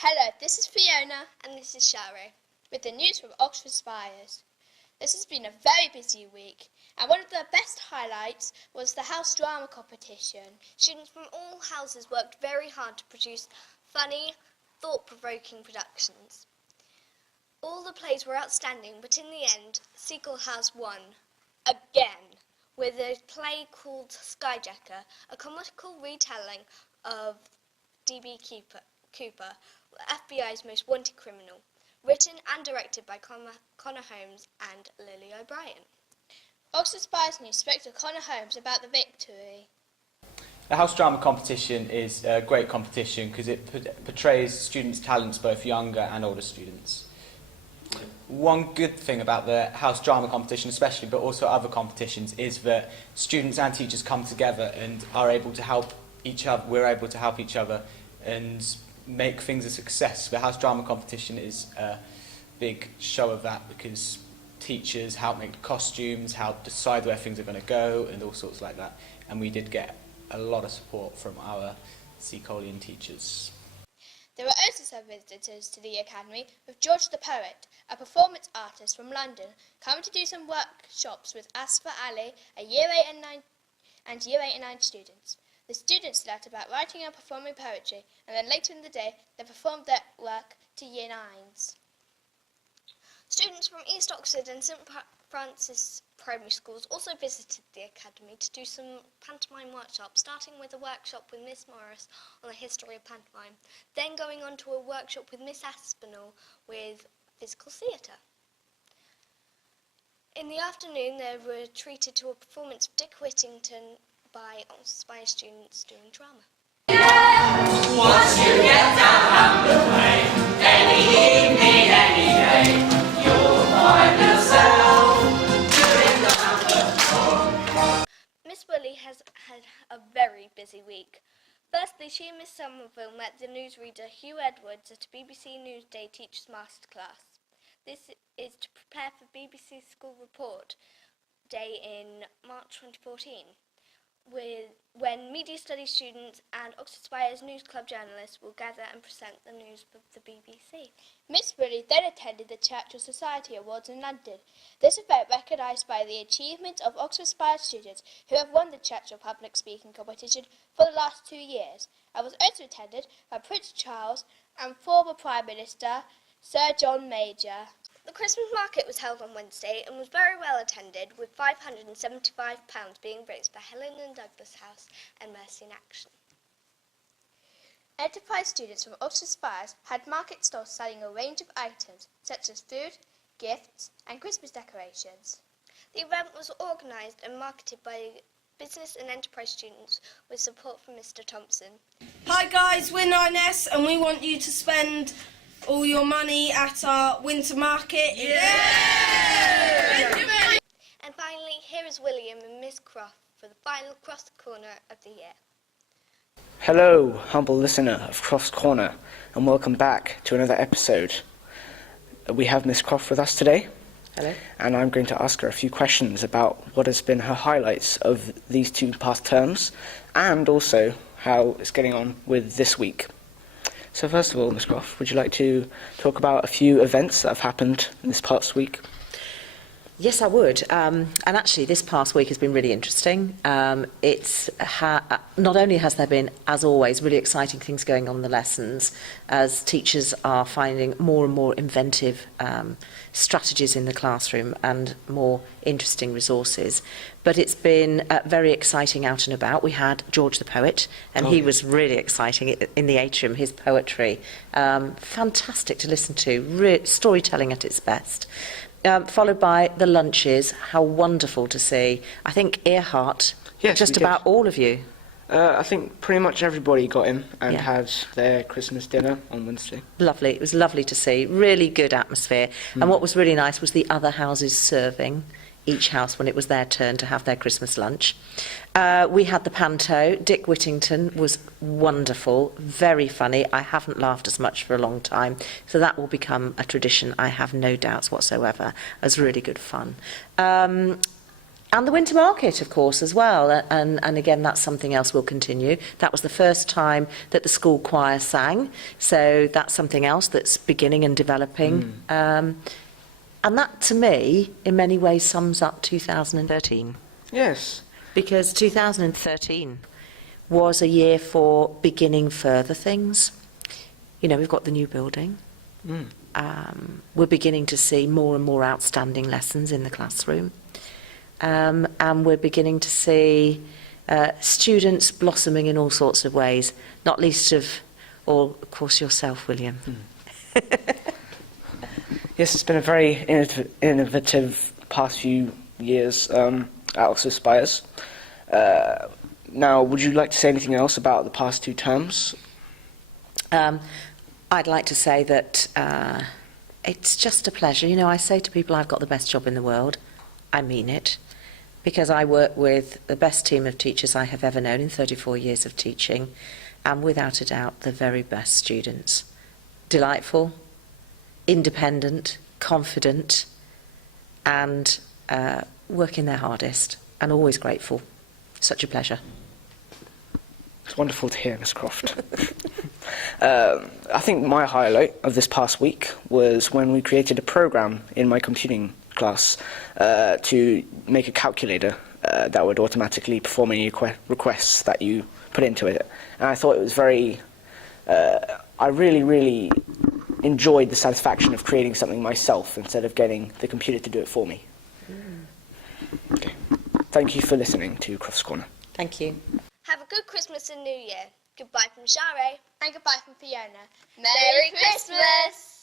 Hello, this is Fiona And this is Shari. with the news from Oxford Spires. This has been a very busy week, and one of the best highlights was the house drama competition. Students from all houses worked very hard to produce funny, thought-provoking productions. All the plays were outstanding, but in the end, Seagull House won. Again, with a play called Skyjacker, a comical retelling of D.B. Cooper, FBI's most wanted criminal, written and directed by Connor Holmes and Lily O'Brien. Oxford Spires News spoke to Connor Holmes about the victory. The house drama competition is a great competition because it portrays students' talents, both younger and older students. One good thing about the house drama competition especially, but also other competitions, is that students and teachers come together and are able to help each other. We're able to help each other and make things a success. The house drama competition is a big show of that because teachers help make the costumes, help decide where things are going to go and all sorts like that. And we did get a lot of support from our Seacolian teachers. There were also some visitors to the Academy, with George the Poet, a performance artist from London, coming to do some workshops with Asfa Ali, a Year 8 and Year 8 and 9 students. The students learnt about writing and performing poetry, and then later in the day they performed their work to Year 9s. Students from East Oxford and St Francis primary schools also visited the Academy to do some pantomime workshops, starting with a workshop with Miss Morris on the history of pantomime, then going on to a workshop with Miss Aspinall with physical theatre. In the afternoon they were treated to a performance of Dick Whittington by Oxford students doing drama. Once you get down the way, any evening, any day, you'll find yourself doing the floor. Miss Willie has had a very busy week. Firstly, she and Miss Somerville met the newsreader Hugh Edwards at a BBC Newsday Teachers Masterclass. This is to prepare for BBC School Report Day in March 2014. When media studies students and Oxford Spires News Club journalists will gather and present the news of the BBC. Miss Willie then attended the Churchill Society Awards in London. This event recognised by the achievements of Oxford Spires students who have won the Churchill Public Speaking Competition for the last 2 years, and was also attended by Prince Charles and former Prime Minister Sir John Major. The Christmas market was held on Wednesday and was very well attended, with £575 being raised by Helen and Douglas House and Mercy in Action. Enterprise students from Oxford Spires had market stalls selling a range of items such as food, gifts and Christmas decorations. The event was organised and marketed by business and enterprise students with support from Mr Thompson. Hi guys, we're 9S and we want you to spend all your money at our winter market. And finally, here is William and Miss Croft for the final Cross the Corner of the year. Hello, humble listener of Croft's Corner, and welcome back to another episode. We have Miss Croft with us today. Hello. And I'm going to ask her a few questions about what has been her highlights of these 2 past terms, and also how it's getting on with this week. So first of all, Miss Croft, would you like to talk about a few events that have happened this past week? Yes, I would. And actually, this past week has been really interesting. Not only has there been, as always, really exciting things going on in the lessons, as teachers are finding more and more inventive strategies in the classroom and more interesting resources. But it's been very exciting out and about. We had George the Poet, and he was really exciting in the atrium, his poetry. Fantastic to listen to, storytelling at its best. Followed by the lunches. How wonderful to see. I think Earhart, Yes, just we about did. all of you. I think pretty much everybody got in and had their Christmas dinner on Wednesday. Lovely. It was lovely to see. Really good atmosphere. And what was really nice was the other houses serving each house when it was their turn to have their Christmas lunch. We had the panto. Dick Whittington was wonderful, very funny. I haven't laughed as much for a long time, so that will become a tradition, I have no doubts whatsoever. It was really good fun. And the winter market, of course, as well. And again, that's something else we'll continue. That was the first time that the school choir sang. So that's something else that's beginning and developing. And that, to me, in many ways sums up 2013. Yes. Because 2013 was a year for beginning further things. You know, we've got the new building. We're beginning to see more and more outstanding lessons in the classroom. And we're beginning to see students blossoming in all sorts of ways, not least of all, of course, yourself, William. Yes, it's been a very innovative past few years at OSA Spires. Now, would you like to say anything else about the past 2 terms? I'd like to say that it's just a pleasure. You know, I say to people I've got the best job in the world. I mean it. Because I work with the best team of teachers I have ever known in 34 years of teaching, and without a doubt, the very best students. Delightful, independent, confident, and working their hardest, and always grateful. Such a pleasure. It's wonderful to hear, Miss Croft. I think my highlight of this past week was when we created a program in my computing class to make a calculator that would automatically perform any requests that you put into it. And I thought it was very... I really enjoyed the satisfaction of creating something myself instead of getting the computer to do it for me. Okay. Thank you for listening to Croft's Corner. Thank you. Have a good Christmas and New Year. Goodbye from Share. And goodbye from Fiona. Merry Christmas!